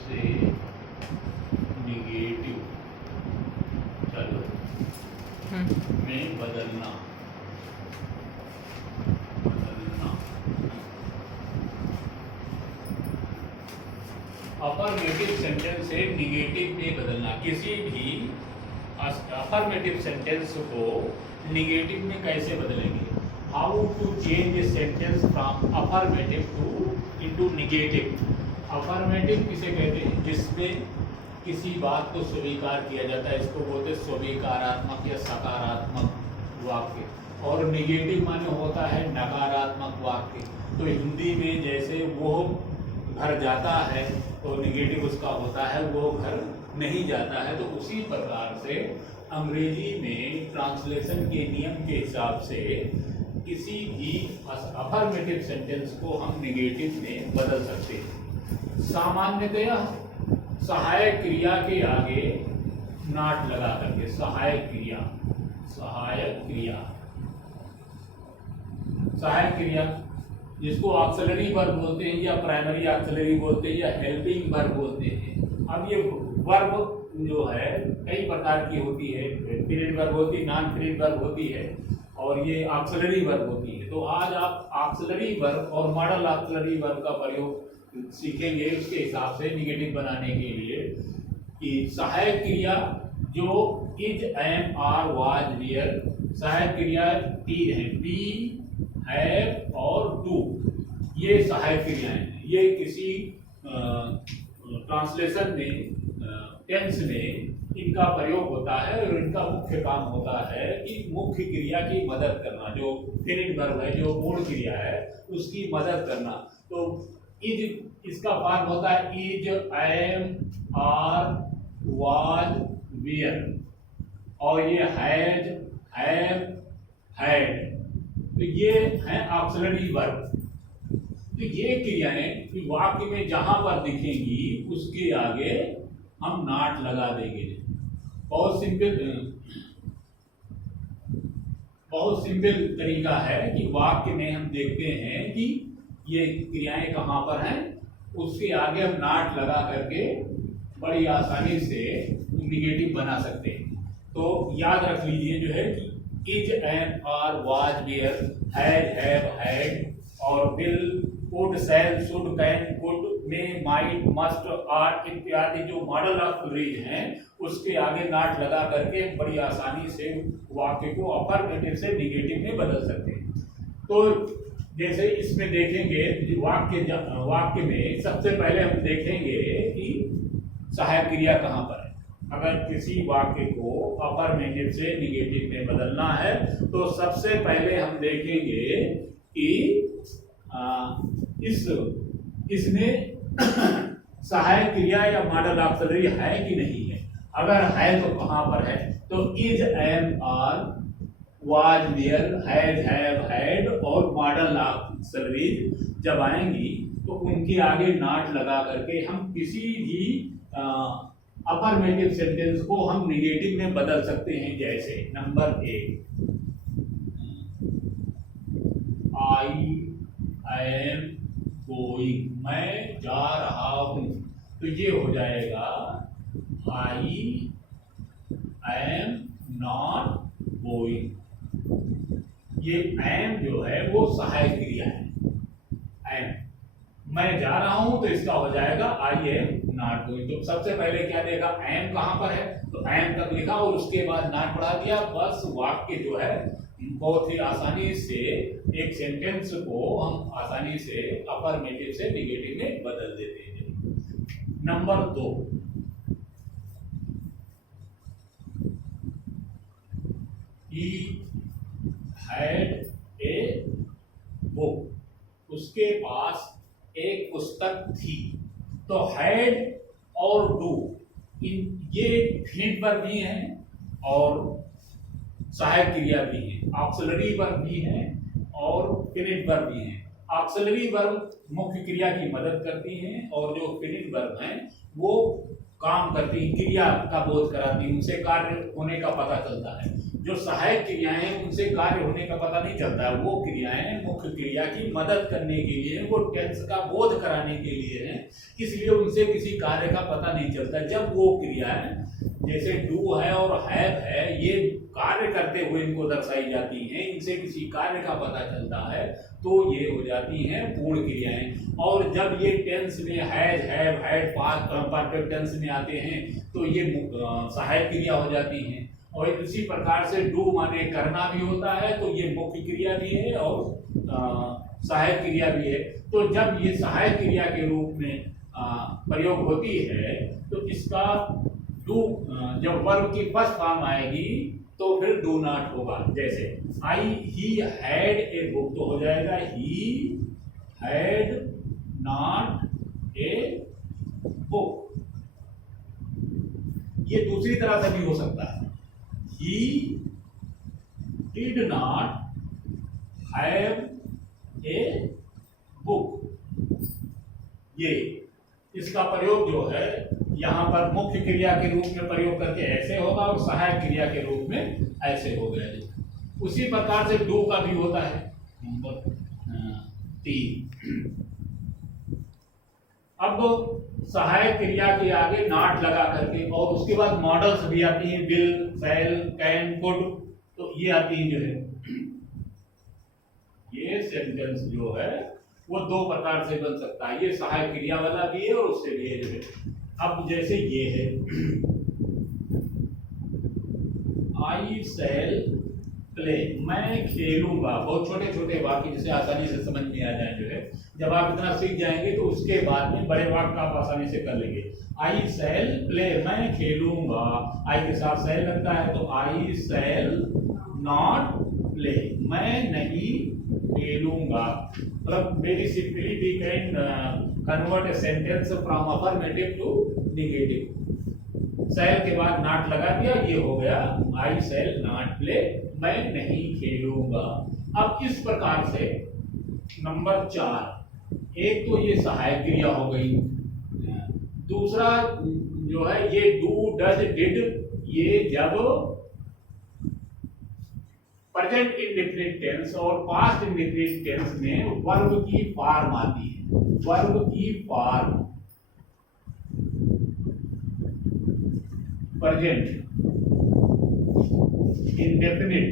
से निगेटिव चल में बदलना अफर्मेटिव सेंटेंस से निगेटिव में बदलना। किसी भी अफर्मेटिव सेंटेंस को निगेटिव में कैसे बदलेंगे? How to change a sentence from affirmative to into negative. Affirmative किसे कहते हैं? जिसमें किसी बात को स्वीकार किया जाता है, इसको बोलते हैं स्वीकारात्मक या सकारात्मक वाक्य। और निगेटिव माने होता है नकारात्मक वाक्य। तो हिंदी में जैसे वो घर जाता है तो निगेटिव उसका होता है वो घर नहीं जाता है, तो उसी प्रकार से अंग्रेजी में ट्रांसलेशन के नियम के हिसाब से किसी भी अफर्मेटिव सेंटेंस को हम निगेटिव में बदल सकते हैं। सामान्यतया सहायक क्रिया के आगे नॉट लगा करके, सहायक क्रिया जिसको ऑक्सिलरी वर्ब बोलते हैं या प्राइमरी ऑक्सिलरी बोलते हैं या हेल्पिंग वर्ब बोलते हैं। अब ये वर्ब जो है कई प्रकार की होती है, पीरियड वर्ब होती है, नॉन पीरियड वर्ब होती है और ये ऑक्सिलरी वर्ब होती है। तो आज आप ऑक्सिलरी वर्ब और मॉडल ऑक्सिलरी वर्ब का प्रयोग सीखेंगे उसके हिसाब से निगेटिव बनाने के लिए। कि सहायक क्रिया जो is, am, are, was, were, सहायक क्रिया तीन है, बी, हैव और डू। ये सहायक क्रियाएं हैं। ये किसी ट्रांसलेशन में टेंस में इनका प्रयोग होता है और इनका मुख्य काम होता है कि मुख्य क्रिया की मदद करना। जो फिनिट वर्ब है, जो मूल क्रिया है, उसकी मदद करना। तो इज, इसका फॉर्म होता है is, am, are, was, were. और ये हैज, हैव, हैड, तो ये है ऑक्सिलरी वर्ब। तो ये क्रियाएं वाक्य में जहां पर दिखेंगी उसके आगे हम नॉट लगा देंगे। बहुत सिंपल तरीका है कि वाक्य में हम देखते हैं कि ये क्रियाएं कहां पर हैं, उसके आगे हम नॉट लगा करके बड़ी आसानी से निगेटिव बना सकते हैं। तो याद रख लीजिए जो है कि is, am, are, was, were, had, have, had और will, could, shall, should, can, could, may, might, must, are इत्यादि जो मॉडल ऑक्सिलरीज हैं उसके आगे नॉट लगा करके बड़ी आसानी से वाक्य को अफर्मेटिव से निगेटिव में बदल सकते हैं। तो जैसे इसमें देखेंगे वाक्य में सबसे पहले हम देखेंगे कि सहायक क्रिया कहाँ पर है। अगर किसी वाक्य को अफर्मेटिव से निगेटिव में बदलना है तो सबसे पहले हम देखेंगे कि इसमें सहायक क्रिया या मॉडल ऑक्सिलरी है कि नहीं है। अगर है तो कहां पर है? तो is, am, are, was, were, had, have, had और मॉडल ऑक्सिलरी जब आएंगी तो उनके आगे नॉट लगा करके हम किसी भी अफर्मेटिव सेंटेंस को हम निगेटिव में बदल सकते हैं। जैसे नंबर 1, आई एम गोइंग, मैं जा रहा हूं। तो ये हो जाएगा आई एम नॉट गोइंग। ये एम जो है वो सहायक क्रिया है। एम, मैं जा रहा हूं तो इसका हो जाएगा आई एम नॉट गोइंग। तो सबसे पहले क्या देगा? एम कहां पर है तो एम तक लिखा और उसके बाद नॉट बढ़ा दिया। बस वाक्य जो है बहुत ही आसानी से एक सेंटेंस को हम आसानी से अफर्मेटिव से निगेटिव में बदल देते हैं। Number 2, he had a book, उसके पास एक पुस्तक थी। तो हैड और डू ये फिनिट वर्ब भी हैं और सहायक क्रिया भी है, ऑक्सिलरी वर्ब भी है और फिनिट वर्ब भी है। ऑक्सिलरी वर्ब मुख्य क्रिया की मदद करती हैं और जो फिनिट वर्ब हैं वो काम करती हैं, क्रिया का बोध कराती हैं, उनसे कार्य होने का पता चलता है। जो सहायक क्रियाएं हैं उनसे कार्य होने का पता नहीं चलता है। वो क्रियाएं मुख्य क्रिया की मदद करने के लिए, वो टेंस का बोध कराने के लिए हैं, इसलिए उनसे किसी कार्य का पता नहीं चलता। जब वो क्रियाएं जैसे डू है और हैव है, ये कार्य करते हुए इनको दर्शाई जाती हैं, इनसे किसी कार्य का पता चलता है, तो ये हो जाती हैं पूर्ण क्रियाएं। और जब ये टेंस में has, have, had, past perfect tense में आते हैं तो ये सहायक क्रिया हो जाती हैं। और इसी प्रकार से डू माने करना भी होता है, तो ये मुख्य क्रिया भी है और सहायक क्रिया भी है। तो जब ये सहायक क्रिया के रूप में प्रयोग होती है तो इसका डू, जब वर्ब की फर्स्ट फॉर्म आएगी तो फिर डू नॉट होगा। जैसे ही हैड ए बुक, तो हो जाएगा he had not a book. ये दूसरी तरह से भी हो सकता है, he did not have a book। ये इसका प्रयोग जो है यहाँ पर मुख्य क्रिया के रूप में प्रयोग करके ऐसे होगा और सहायक क्रिया के रूप में ऐसे हो गया जी। उसी प्रकार से डू का भी होता है। नंबर 3, अब सहायक क्रिया के आगे नॉट लगा करके और उसके बाद मॉडल्स भी आती हैं, विल, शैल, कैन, कुड, तो ये आती हैं जो है। ये सेंटेंस जो है वो दो प्रकार से बन सकता है, ये सहायक क्रिया वाला भी है और उससे भी है जो है। अब जैसे ये है आई शैल प्ले, मैं खेलूंगा, बहुत छोटे छोटे वाक्य जिसे आसानी से समझ में आ जाए जो है। जब आप इतना सीख जाएंगे तो उसके बाद में बड़े वाक्य आप आसानी से कर लेंगे। आई शैल प्ले, मैं खेलूंगा, आई के साथ शैल लगता है तो आई शैल नॉट प्ले, मैं नहीं खेलूंगा। मतलब very simply we can convert a sentence from affirmative to negative. Shall के बाद नॉट लगा दिया, ये हो गया आई शैल नॉट प्ले, मैं नहीं खेलूंगा। अब इस प्रकार से नंबर 4, एक तो ये सहायक क्रिया हो गई, दूसरा जो है ये डू, डज, डिड, ये जब प्रेजेंट इंडेफिनिट टेंस और पास्ट इंडेफिनिट टेंस में वर्ब की फॉर्म आती है। वर्ब की फॉर्म प्रेजेंट इंडेफिनिट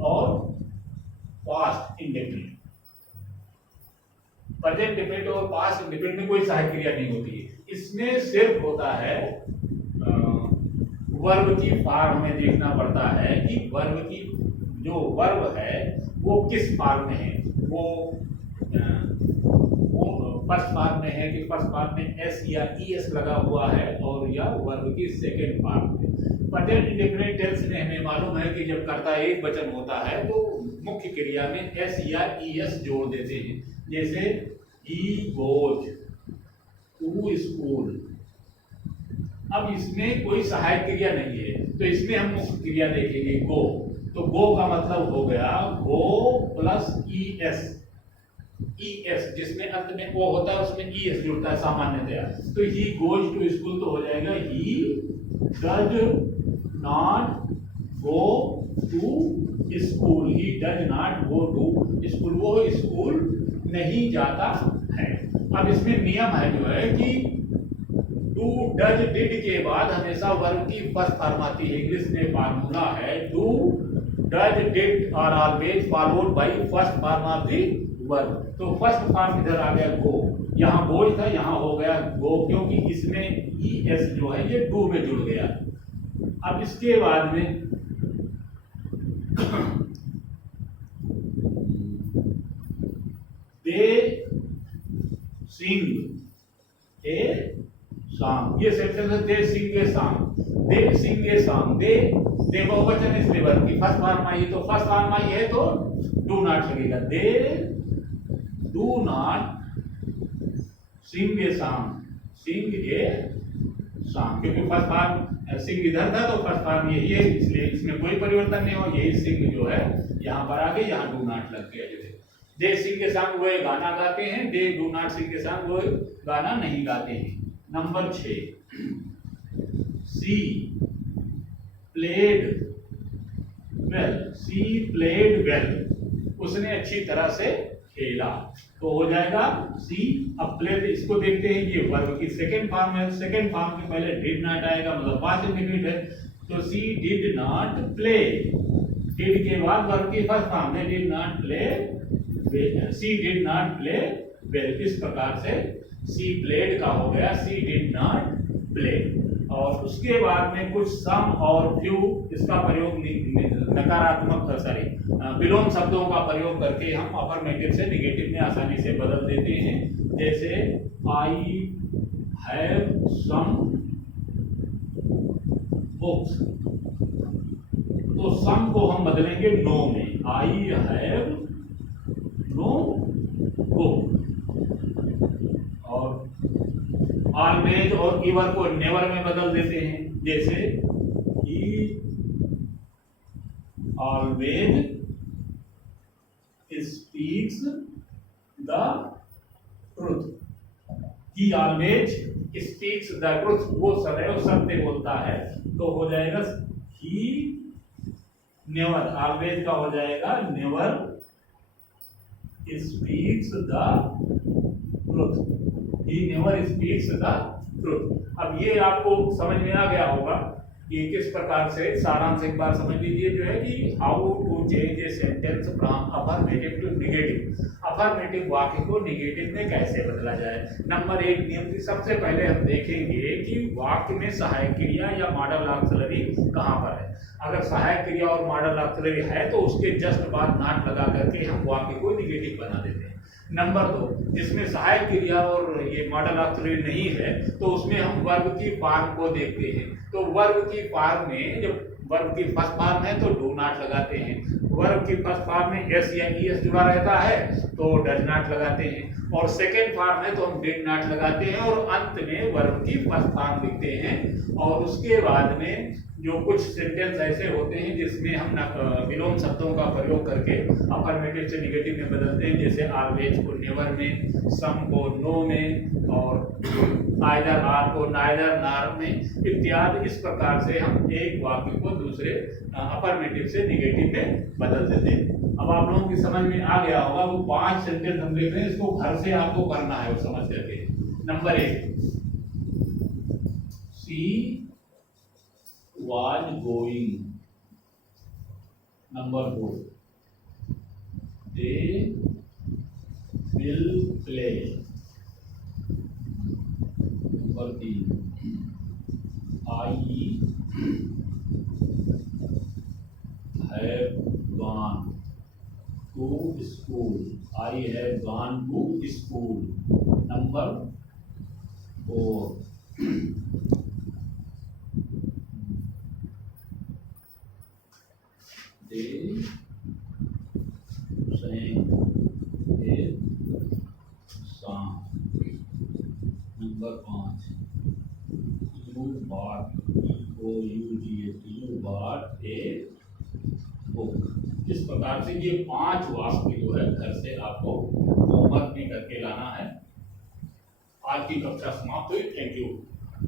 और पास्ट इंडेफिनिट। प्रेजेंट इंडेफिनिट और पास्ट इंडेफिनिट में कोई सहायक क्रिया नहीं होती है, इसमें सिर्फ होता है वर्ब की फॉर्म में देखना पड़ता है कि वर्ब की जो वर्ब है वो किस फॉर्म में है, वो फर्स्ट फॉर्म में है कि फर्स्ट फॉर्म में एस या ईएस लगा हुआ है, और या वर्ब की सेकंड फॉर्म में। प्रेजेंट इंडेफिनिट टेंस में हमें मालूम है कि जब कर्ता एक वचन होता है तो मुख्य क्रिया में एस या ईएस जोड़ देते हैं। जैसे ही गोज टू स्कूल, अब इसमें कोई सहायक क्रिया नहीं है तो इसमें हम मुख्य क्रिया देखेंगे गो। तो गो का मतलब हो गया गो प्लस ईएस, ईएस जिसमें अंत में ओ होता है उसमें ईएस जुड़ता है सामान्यतया। तो ही गोज टू स्कूल तो हो जाएगा he does not go to school, he does not go to school, वो स्कूल नहीं जाता है। अब इसमें नियम है जो है कि डू, डज, डिड के बाद हमेशा वर्ब की फर्स्ट फॉर्म आती है। इंग्लिश में फार्मूला है do, does, did are always followed by first form of the verb. तो फर्स्ट फॉर्म इधर आ गया गो, यहाँ गोज था यहाँ हो गया गो, क्योंकि इसमें ईएस जो है ये डू में जुड़ गया। अब इसके बाद में दे सिंग ए सॉन्ग, ये सेंटेंस है दे सिंग a song, they Singh a song. दे बहुवचन इसलिए वर्ब की फर्स्ट फॉर्म आई, तो फर्स्ट फॉर्म आई है तो डू नॉट लगेगा। They do not sing a song, sing a song, क्योंकि फर्स्ट फॉर्म सिंग इधर था तो फर्स्ट फॉर्म यही है, इसलिए इसमें कोई परिवर्तन नहीं हो। यही सिंग जो है यहाँ पर आके यहाँ डू नॉट लग गया। जैसे दे सिंग ए सॉन्ग वो गाना गाते हैं, they do not sing a song वो गाना नहीं गाते हैं। Number 6, she played well, she played well, उसने अच्छी तरह से खेला, तो हो जाएगा सी। अब प्लेड, इसको देखते हैं, ये वर्ब की सेकंड फॉर्म है, सेकंड फॉर्म के पहले डिड नॉट आएगा, मतलब पास्ट इंडेफिनिट है, तो she did not play, did के बाद वर्ब की फर्स्ट फॉर्म है, did not play, she did not play well. इस प्रकार से सी प्लेड का हो गया सी डिड नॉट प्ले। और उसके बाद में कुछ सम और फ्यू, इसका प्रयोग नकारात्मक विलोम शब्दों का प्रयोग करके हम अफर्मेटिव से निगेटिव में आसानी से बदल देते हैं। जैसे आई हैव सम बुक्स, तो सम को हम बदलेंगे नो में, आई हैव नो बुक। और ऑलवेज और इवर को नेवर में बदल देते हैं, जैसे ही always speaks the truth, he always speaks the truth, वो सदैव सत्य बोलता है, तो हो जाएगा ही नेवर, ऑलवेज का हो जाएगा never speaks the truth, he never speaks the truth. अब ये आपको समझ में आ गया होगा कि किस प्रकार से, सारांश एक बार समझ लीजिए, जो है कि how to change a sentence from affirmative to negative, affirmative वाक्य को निगेटिव में कैसे बदला जाए। नंबर एक नियम, सबसे पहले हम देखेंगे कि वाक्य में सहायक क्रिया या मॉडल ऑक्सिलरी कहाँ पर है। अगर सहायक क्रिया और मॉडल ऑक्सिलरी है तो उसके जस्ट बाद नॉट लगा करके हम वाक्य को निगेटिव बना देते हैं। नंबर दो, जिसमें सहायक क्रिया और ये मॉडल ऑक्सिलरी नहीं है तो उसमें हम वर्ब की फॉर्म को देखते हैं। तो वर्ब की फॉर्म में जब वर्ब की फर्स्ट फॉर्म है तो डू नॉट लगाते हैं, वर्ब की फर्स्ट फॉर्म में एस या ईएस जुड़ा रहता है तो डज नॉट लगाते हैं, और सेकेंड फॉर्म है तो हम डिड नॉट लगाते हैं, और अंत में वर्ब की फर्स्ट फॉर्म लिखते हैं। और उसके बाद में जो कुछ सेंटेंस ऐसे होते हैं जिसमें हम विलोम शब्दों का प्रयोग करके अफर्मेटिव से निगेटिव में बदलते हैं, जैसे ऑलवेज को नेवर में, सम को नो में, और आइदर आर को नाइदर नार में इत्यादि। इस प्रकार से हम एक वाक्य को दूसरे अफर्मेटिव से निगेटिव में बदल देते हैं। अब आप लोगों की समझ में आ गया होगा, वो 5 सेंटेंस हम देख रहे हैं, इसको घर से आपको करना है वो समझ करके। Number 1, she was going. Number 2, they will play. Number 3, I have gone to school. I have gone to school. Number 4, they sang a song. Number 5, you bought, you bought a book. इस प्रकार से ये 5 वाक्य जो है घर से आपको होमवर्क में करके लाना है। आज की कक्षा समाप्त हुई। Thank you.